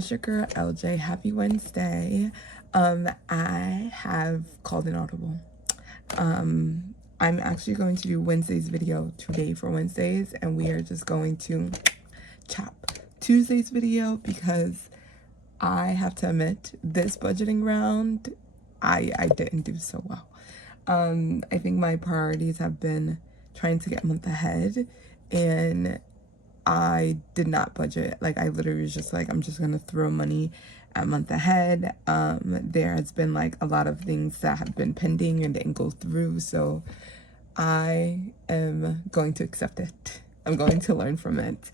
it's your girl LJ. Happy Wednesday. I have called an audible. I'm actually going to do Wednesday's video today for Wednesdays, and we are just going to chop Tuesday's video because I have to admit this budgeting round I didn't do so well. I think my priorities have been trying to get a month ahead, and I did not budget. Like, I literally was just like, I'm just gonna throw money a month ahead. There has been like a lot of things that have been pending and didn't go through, so I am going to accept it. I'm going to learn from it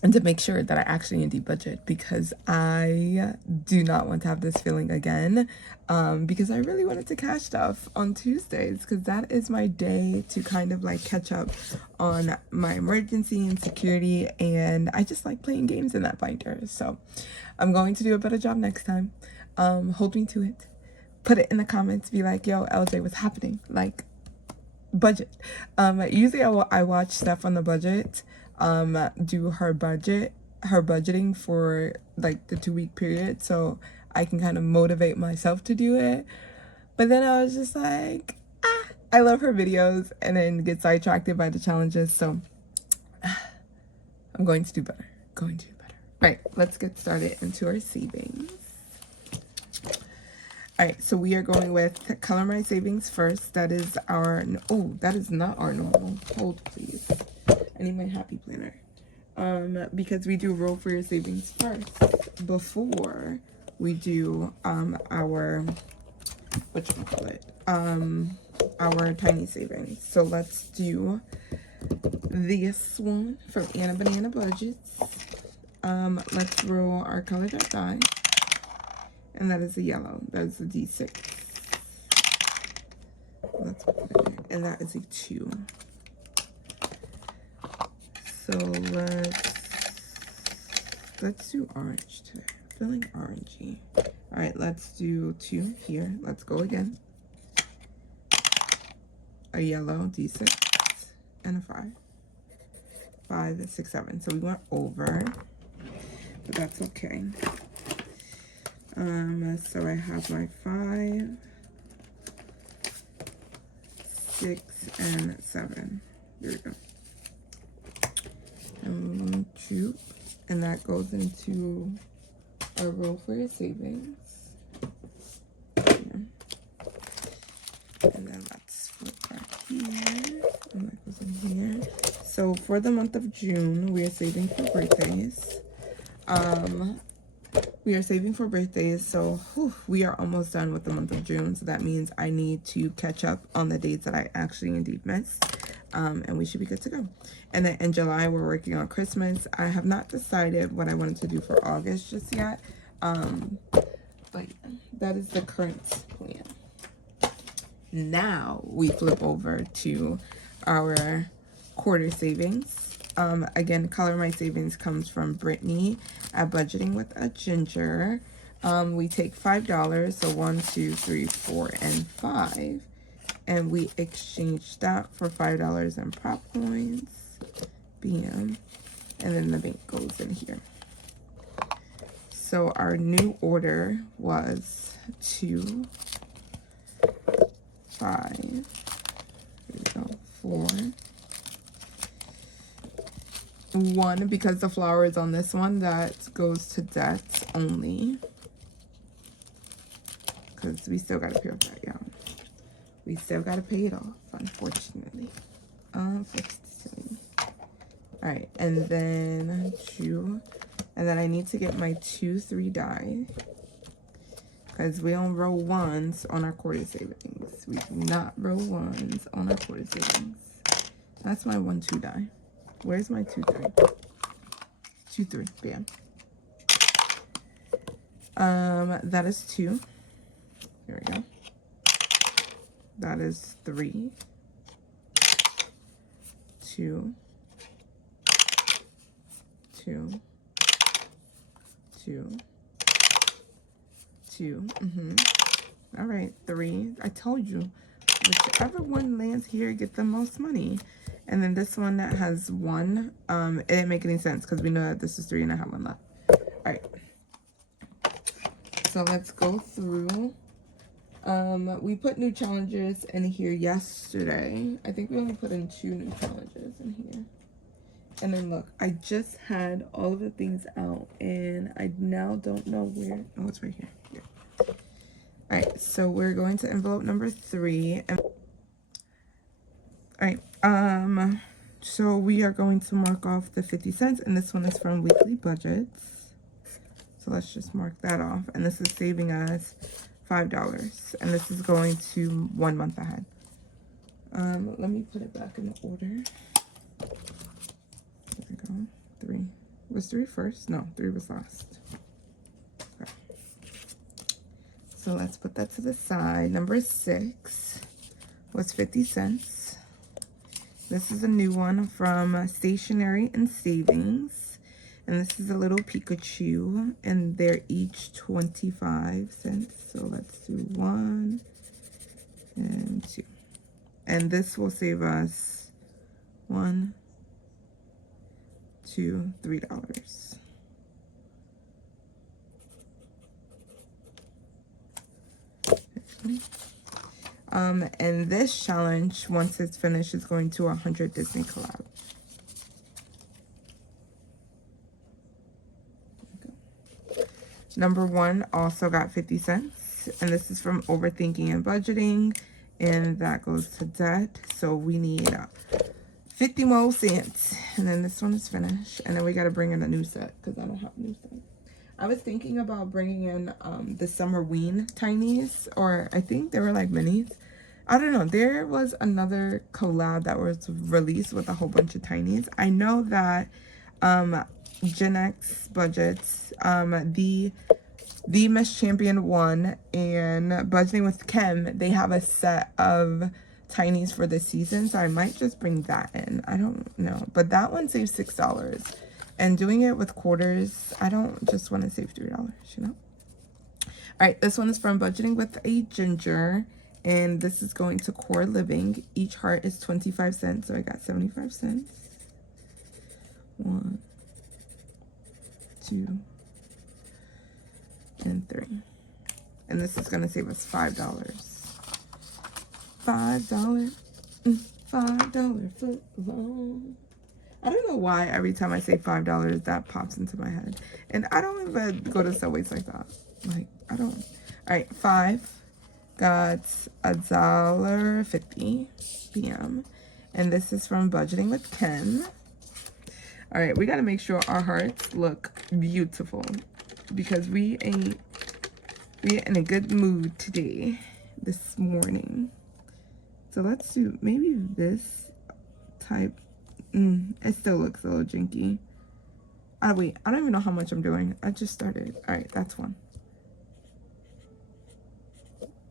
and to make sure that I actually indeed budget, because I do not want to have this feeling again, because I really wanted to cash stuff on Tuesdays, because that is my day to kind of like catch up on my emergency and security, and I just like playing games in that binder. So I'm going to do a better job next time. Hold me to it. Put it in the comments, be like, yo, LJ, what's happening? Like, budget. Usually I watch stuff on the budget, do her budgeting for like the 2-week period, so I can kind of motivate myself to do it. But then I was just like, I love her videos, and then get sidetracked by the challenges. So I'm going to do better. All right, let's get started into our savings. All right, so we are going with Color My Savings first. That is our, oh, that is not our normal. Hold, please. I need my happy planner. Because we do roll for your savings first before we do our, whatchamacallit, our tiny savings. So let's do this one from Anna Banana Budgets. Let's roll our color dot die. And that is a yellow. That is a D6. Let's put it in. And that is a 2. So let's do orange today. I'm feeling orangey. All right, let's do 2 here. Let's go again. A yellow D6 and a 5. 5, 6, 7. So we went over, but that's okay. So I have my 5, 6, and 7. There we go. And that goes into our roll for your savings. Here. And then let's flip back here. And that goes in here. So for the month of June, we are saving for birthdays. So we are almost done with the month of June. So that means I need to catch up on the dates that I actually indeed missed. And we should be good to go. And then in July, we're working on Christmas. I have not decided what I wanted to do for August just yet. But that is the current plan. Now we flip over to our quarter savings. Again, Color My Savings comes from Brittany at Budgeting with a Ginger. We take $5, so 1, 2, 3, 4, and 5. And we exchange that for $5 in prop coins. Bam. And then the bank goes in here. So our new order was 2, 5, here we go, 4, 1, because the flower is on this one, that goes to debt only. Because we still got to pay off that, y'all. We still got to pay it off, unfortunately. All right, and then 2. And then I need to get my 2, 3 die. Because we don't roll 1s on our quarter savings. We do not roll 1s on our quarter savings. That's my 1, 2 die. Where's my 2, 3? 2, 3, bam. That is 2. Here we go. That is 3, 2, 2, 2, 2. All right, 3. I told you, whichever one lands here, get the most money. And then this one that has 1, it didn't make any sense because we know that this is 3 and I have 1 left. All right, So let's go through. We put new challenges in here yesterday. I think we only put in 2 new challenges in here. And then look, I just had all of the things out and I now don't know where. Oh, it's right here. Yeah. All right, so we're going to envelope number 3. And all right, so we are going to mark off the 50 cents, and this one is from weekly budgets. So let's just mark that off, and this is saving us $5, and this is going to 1 month ahead. Let me put it back in the order. There we go. 3 was 3 first. No, 3 was last. Okay. So let's put that to the side. Number 6 was 50 cents. This is a new one from Stationery and Savings. And this is a little Pikachu. And they're each 25 cents. So let's do 1 and 2. And this will save us $1, $2, $3. And this challenge, once it's finished, is going to 100 Disney collab. Number 1 also got 50 cents, and this is from Overthinking and Budgeting, and that goes to debt. So we need 50 more cents, and then this one is finished, and then we got to bring in a new set because I don't have a new set. I was thinking about bringing in the Summer Ween Tinies, or I think they were like minis. I don't know. There was another collab that was released with a whole bunch of tinies. I know that Gen X Budgets, the Miss Champion one, and Budgeting with Kim, they have a set of tinies for this season, so I might just bring that in. I don't know, but that one saves $6. And doing it with quarters, I don't just want to save $3, you know? All right, this one is from Budgeting with a Ginger, and this is going to Core Living. Each heart is 25 cents, so I got 75 cents. 1, 2, and 3. And this is going to save us $5. $5 foot long. I don't know why every time I say $5 that pops into my head, and I don't even go to Subways like that. Like, I don't. All right, 5 got $1.50 p.m. and this is from Budgeting with Ken. All right, we got to make sure our hearts look beautiful because we in a good mood today, this morning. So let's do maybe this type. It still looks a little jinky. Wait, I don't even know how much I'm doing. I just started. All right, that's 1.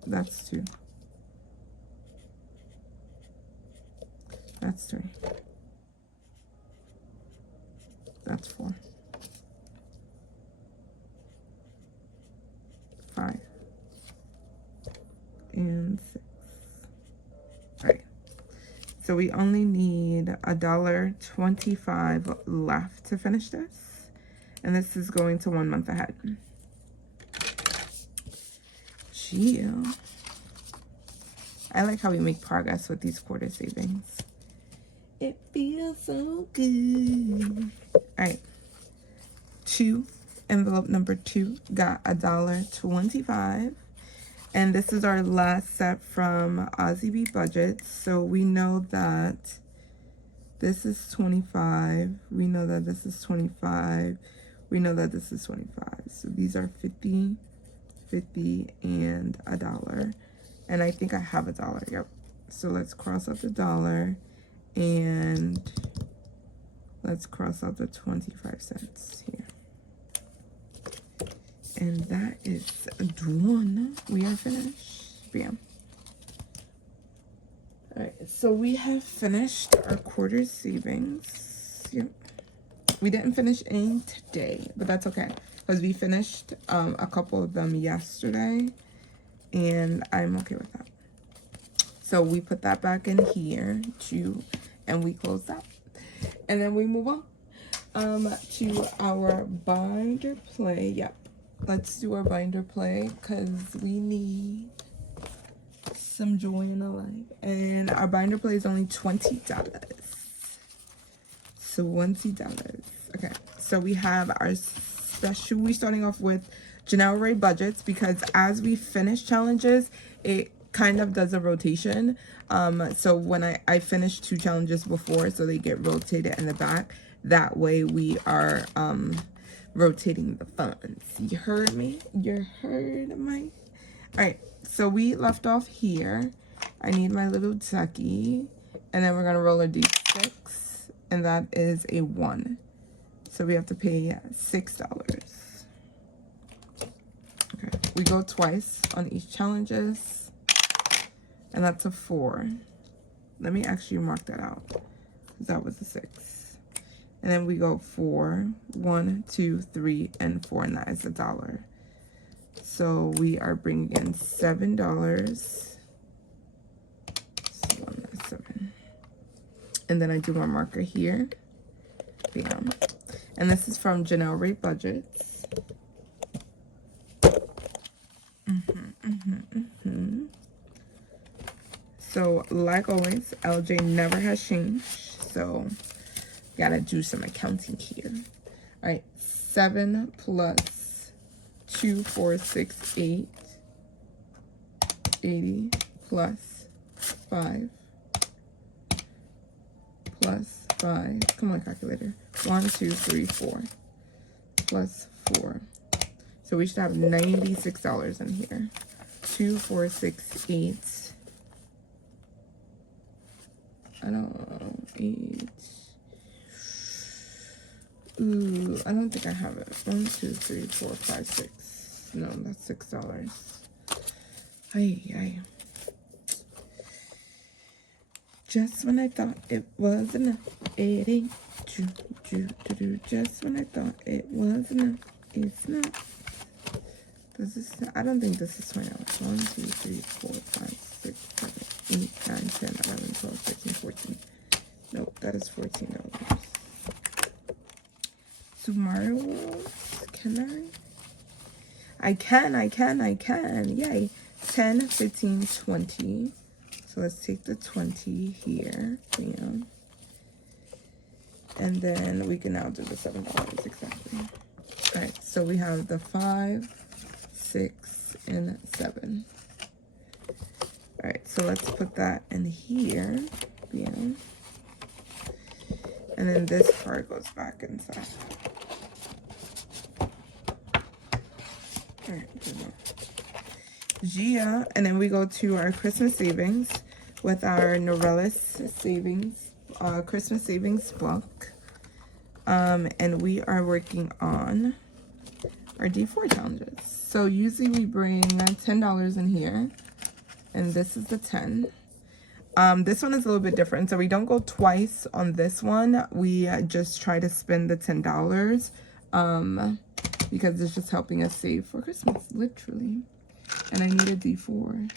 That's 2. That's 3. That's 4. 5. And 6. All right. So we only need $1.25 left to finish this. And this is going to 1 month ahead. Chill. I like how we make progress with these quarter savings. It feels so good. All right. 2, envelope number 2 got $1.25. And this is our last set from Aussie B Budgets. So we know that this is 25. We know that this is 25. We know that this is 25. So these are 50, 50, and $1. And I think I have $1. Yep. So let's cross out the $1 and let's cross out the 25 cents here. And that is done. We are finished. Bam. All right, so we have finished our quarter savings. Yep. We didn't finish any today, but that's okay because we finished a couple of them yesterday, and I'm okay with that. So we put that back in here too, and we close that, and then we move on to our binder play. Yep. let's do our binder play because we need some joy in our life. And our binder play is only $20. So $20. Okay, so we have our special. We're starting off with Janelle Ray budgets because as we finish challenges, it kind of does a rotation. So when I finished 2 challenges before, so they get rotated in the back. That way we are rotating the funds. You heard me? You heard me? All right, so we left off here. I need my little ducky, and then we're gonna roll a d6, and that is a 1. So we have to pay $6. Okay, we go twice on each challenges, and that's a 4. Let me actually mark that out because that was a 6. And then we go 4, 1, 2, 3, and 4, and that is $1. So we are bringing in $7. So 1, that's 7. And then I do my marker here. Bam. And this is from Janelle Ray Budgets. So like always, LJ never has changed. So gotta do some accounting here. All right, 7 plus 2, 4, 6, 8. 80 plus 5 plus 5. Come on, calculator. 1, 2, 3, 4 plus 4. So we should have $96 in here. 2, 4, 6, 8. I don't know. 8. Ooh, I don't think I have it. 1, 2, 3, 4, 5, 6. No, that's $6. Ay. Just when I thought it was enough, it ain't. Just when I thought it was enough, it's not. Does this? I don't think this is 20 dollars. 1, 2, 3, 4, 5, 6, 7, 8, 9, 10, 11, 12, 13, 14. Nope, that is $14. Tomorrow, can I can. Yay. 10, 15, 20. So let's take the 20 here. Bam. And then we can now do the $7 exactly. All right, so we have the 5, 6, and 7. All right, so let's put that in here. Bam. And then this part goes back inside. All right, good enough. Gia, and then we go to our Christmas savings with our Norellis savings, Christmas savings book. And we are working on our D4 challenges. So usually we bring $10 in here, and this is the 10. This one is a little bit different. So we don't go twice on this one. We just try to spend the $10 because it's just helping us save for Christmas, literally. And I need a D4.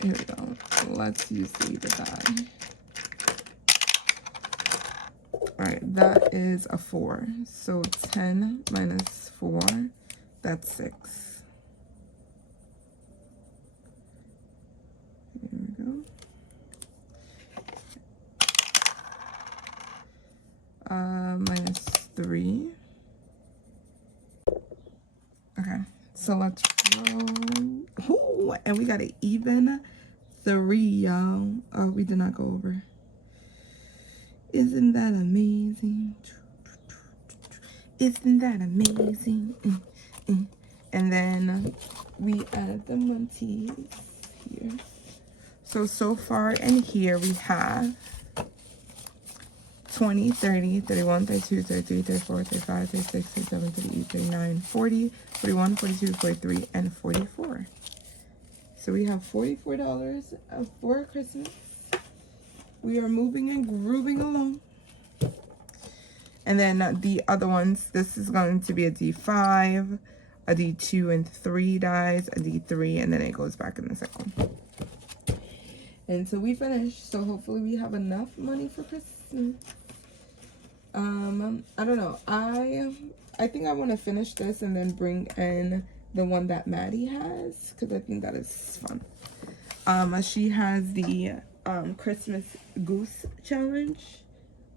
Here we go. Let's use the die. Alright, that is a 4. So 10 minus 4, that's 6. Here we go. Minus 3. Okay. So let's roll. Ooh, and we got an even 3, y'all. Oh, we did not go over. Isn't that amazing? Isn't that amazing? And then we add the months here. So far in here we have 20, 30, 31, 32, 33, 34, 35, 36, 37, 38, 39, 40, 41, 42, 43, and 44. So we have $44 for Christmas. We are moving and grooving along. And then the other ones, this is going to be a D5, a D2 and 3 dies, a D3, and then it goes back in the second. And so we finished. So hopefully we have enough money for Christmas. I don't know. I think I want to finish this and then bring in the one that Maddie has, because I think that is fun. She has the Christmas Goose Challenge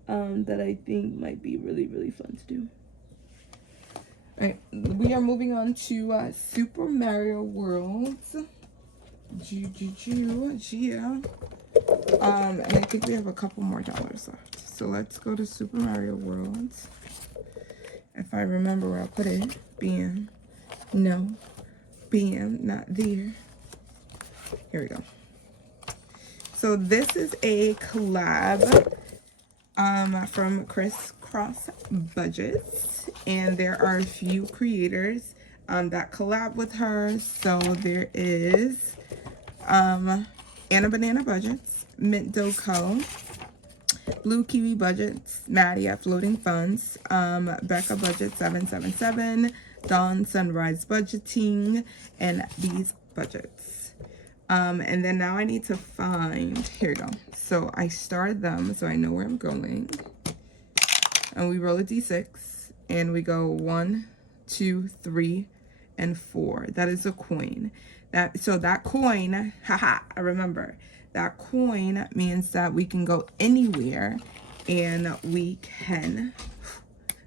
that I think might be really, really fun to do. Alright, we are moving on to Super Mario Worlds. Yeah. And I think we have a couple more dollars left. So let's go to Super Mario Worlds. If I remember where I put it. Bam. No. Bam. Not there. Here we go. So this is a collab from Crisscross Budgets, and there are a few creators that collab with her. So there is Anna Banana Budgets, Mint Dough Co., Blue Kiwi Budgets, Maddie at Floating Funds, Becca Budget 777, Dawn Sunrise Budgeting, and These Budgets. And then now I need to find, here we go. So I starred them so I know where I'm going. And we roll a d6 and we go 1, 2, 3, and 4. That is a coin. So that coin, haha, I remember. That coin means that we can go anywhere and we can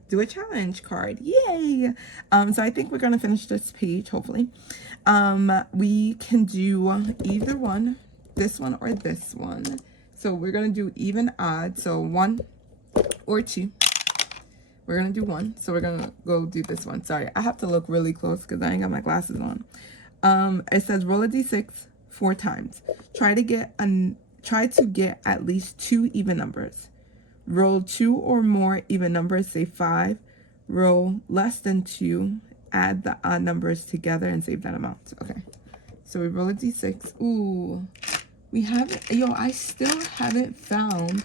do a challenge card. Yay! So I think we're gonna finish this page, hopefully. We can do either one, this one or this one. So we're gonna do even odd, so 1 or 2. We're gonna do 1, so we're gonna go do this one. Sorry, I have to look really close because I ain't got my glasses on. It says roll a d6 4 times. Try to get at least 2 even numbers. Roll 2 or more even numbers, say 5. Roll less than 2. Add the odd numbers together and save that amount. Okay, so we roll a d6. Ooh, we haven't, I still haven't found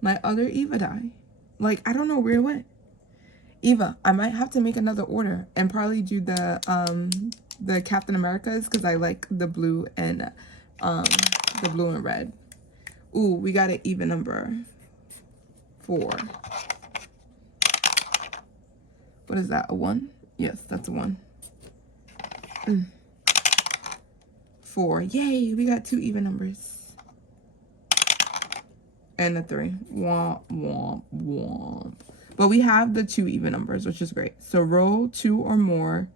my other Eva die. Like, I don't know where it went. Eva, I might have to make another order and probably do the Captain Americas because I like the blue and red. Ooh, we got an even number. 4. What is that, a 1? Yes, that's a 1. 4. Yay, we got 2 even numbers. And a 3. Womp, womp, womp. But we have the 2 even numbers, which is great. So roll 2 or more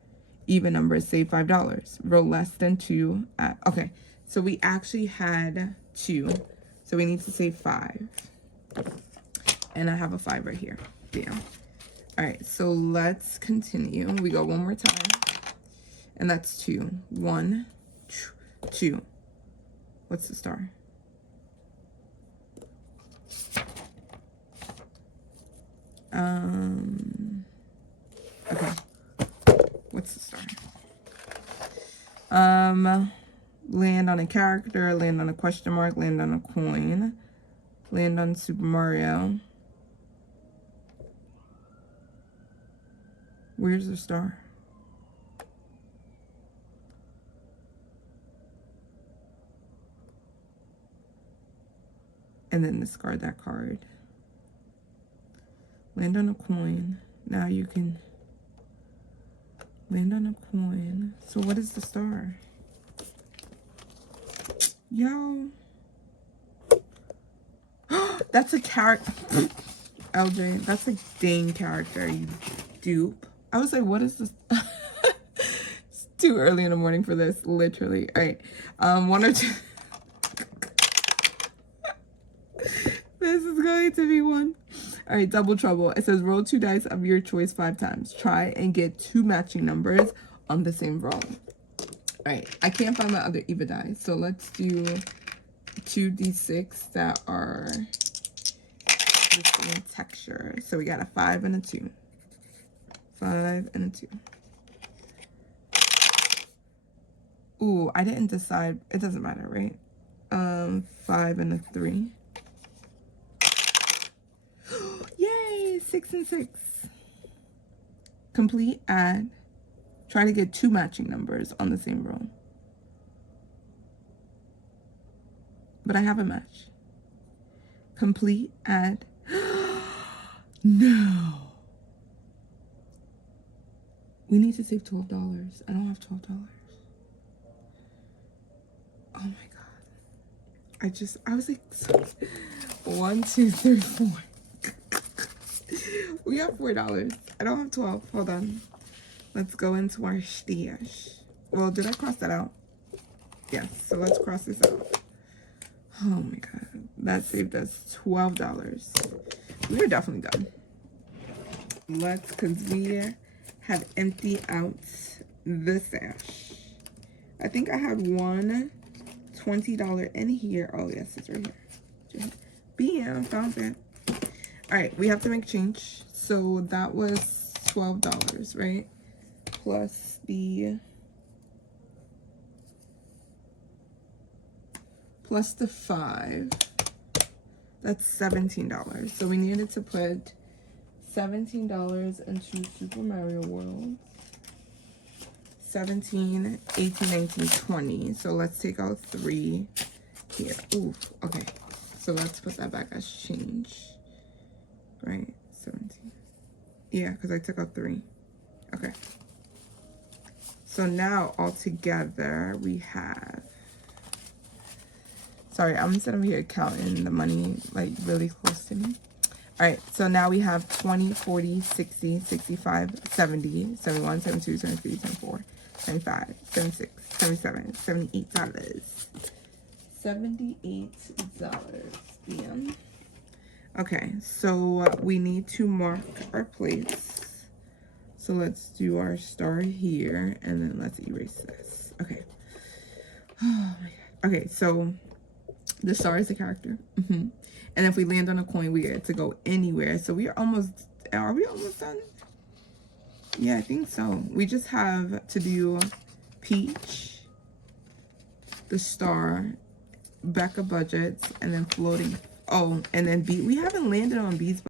even numbers, save $5. Roll less than 2. Okay, so we actually had 2. So we need to save 5. And I have a 5 right here. Damn. All right, so let's continue. We go one more time. And that's 2. 1, 2. What's the star? Okay. What's the star? Land on a character, land on a question mark, land on a coin, land on Super Mario. Where's the star? And then discard that card. Land on a coin. Now you can land on a coin. So what is the star? Yo. That's a character. LJ, that's a dang character, you dupe. I was like, what is this? It's too early in the morning for this, literally. All right, 1 or 2. This is going to be 1. All right, double trouble. It says roll 2 dice of your choice 5 times. Try and get 2 matching numbers on the same roll. All right, I can't find my other Eva die, so let's do 2d6 that are the same texture. So we got a 5 and a 2. 5 and a 2. Ooh, I didn't decide. It doesn't matter, right? 5 and a 3. Yay, 6 and 6. Complete, add. Try to get 2 matching numbers on the same row. But I have a match. Complete, add. No. We need to save $12. I don't have $12. Oh my god. I was like, 1, 2, 3, 4. We have $4. I don't have 12. Hold on. Let's go into our stash. Well, did I cross that out? Yes. So let's cross this out. Oh my god. That saved us $12. We're definitely done. Because we have emptied out the stash. I think I had one $20 in here. Oh, yes, it's right here. Bam, found it. All right, we have to make change. So that was $12, right? Plus the 5. That's $17. So we needed to put $17 into Super Mario World. 17, 18, 19, 20. So let's take out 3 here. Ooh, okay. So let's put that back as change. Right? 17. Yeah, because I took out 3. Okay. So now all together we have... Sorry, I'm sitting over here counting the money like really close to me. All right, so now we have 20, 40, 60, 65, 70, 71, 72, 73, 74, 75, 76, 77, $78. $78. Damn. Okay, so we need to mark our plates. So let's do our star here, and then let's erase this. Okay. Oh my god. Okay, so the star is a character. And if we land on a coin, we get to go anywhere. So we are almost done? Yeah, I think so. We just have to do Peach, the star, Becca budgets, and then floating. Oh, and then B. We haven't landed on B's